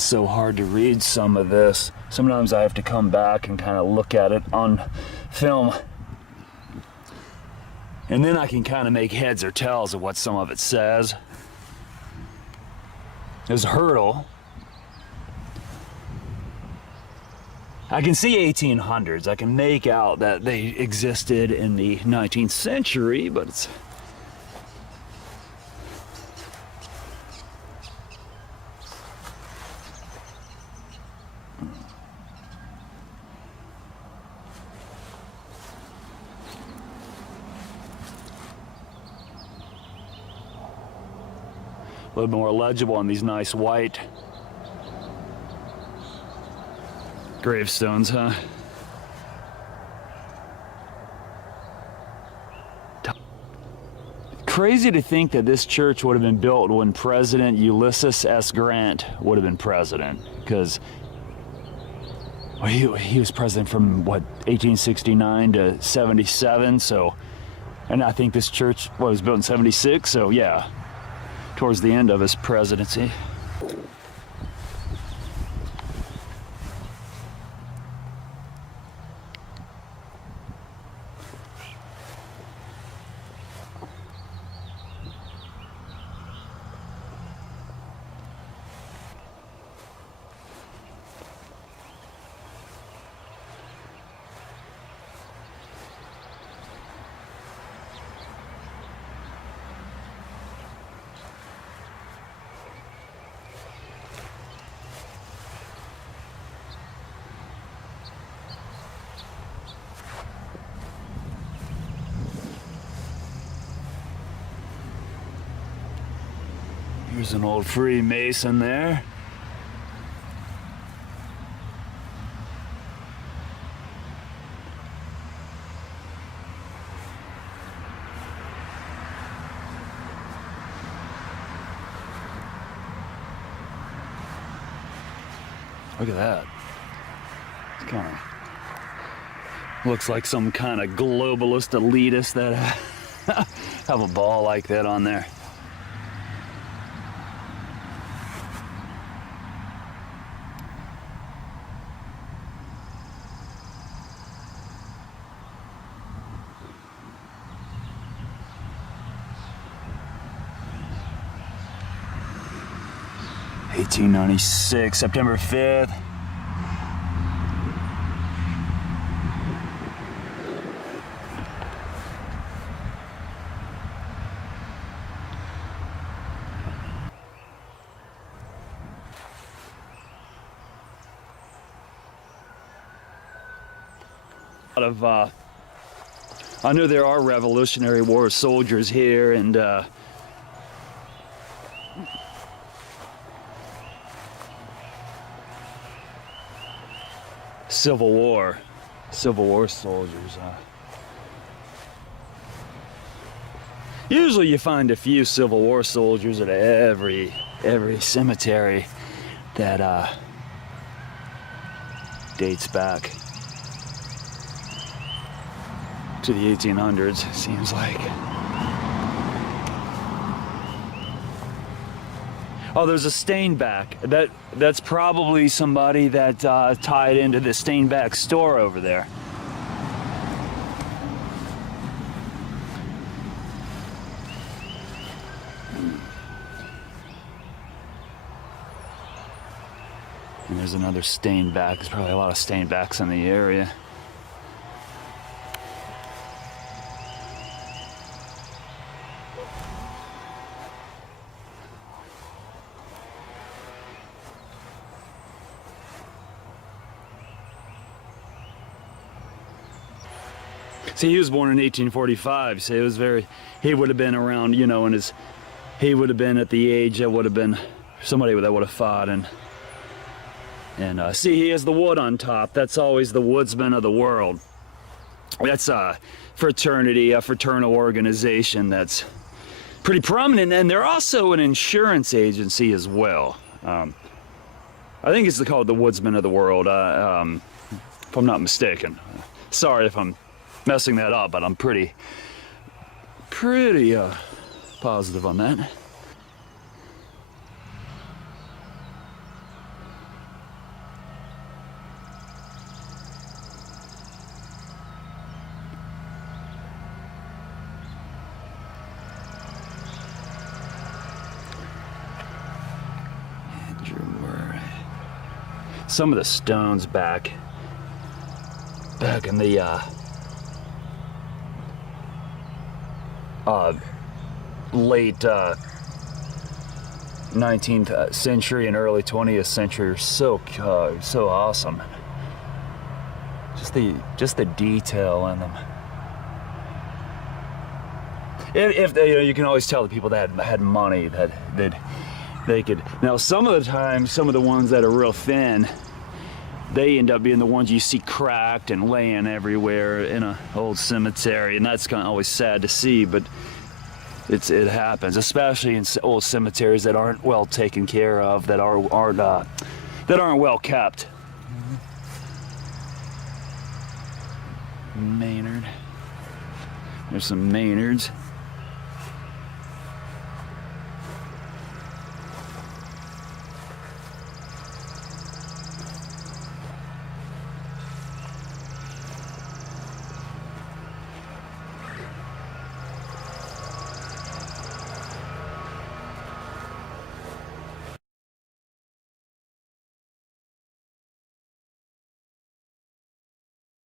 so hard to read some of this. Sometimes I have to come back and kind of look at it on film. And then I can kind of make heads or tails of what some of it says. There's hurdle. I can see 1800s. I can make out that they existed in the 19th century, but it's... a little more legible on these nice white gravestones, huh? Crazy to think that this church would have been built when President Ulysses S. Grant would have been president, because he was president from what, 1869 to 77, so, and I think this church was built in 76, so yeah, towards the end of his presidency. Here's an old Freemason there. Look at that. It's kind of looks like some kind of globalist elitist that have a ball like that on there. (1896) September 5th. I know there are Revolutionary War soldiers here, and Civil War soldiers. Usually you find a few Civil War soldiers at every cemetery that dates back to the 1800s, seems like. Oh, there's a Stainback. That's probably somebody that tied into the Stainback store over there. And there's another Stainback. There's probably a lot of Stainbacks in the area. See, he was born in 1845, so he would have been around, you know, he would have been at the age that would have been somebody that would have fought, and see, he has the wood on top. That's always the woodsman of the world. That's a fraternity, a fraternal organization that's pretty prominent, and they're also an insurance agency as well. I think it's called the Woodsman of the World, if I'm not mistaken. Sorry if I'm messing that up, but I'm pretty positive on that. some of the stones back in the late 19th century and early 20th century are so awesome. Just the detail in them. If they, you can always tell the people that had money that they could. Now, some of the time, some of the ones that are real thin, they end up being the ones you see cracked and laying everywhere in an old cemetery, and that's kind of always sad to see. But it happens, especially in old cemeteries that aren't well taken care of, that aren't well kept. Maynard. There's some Maynards.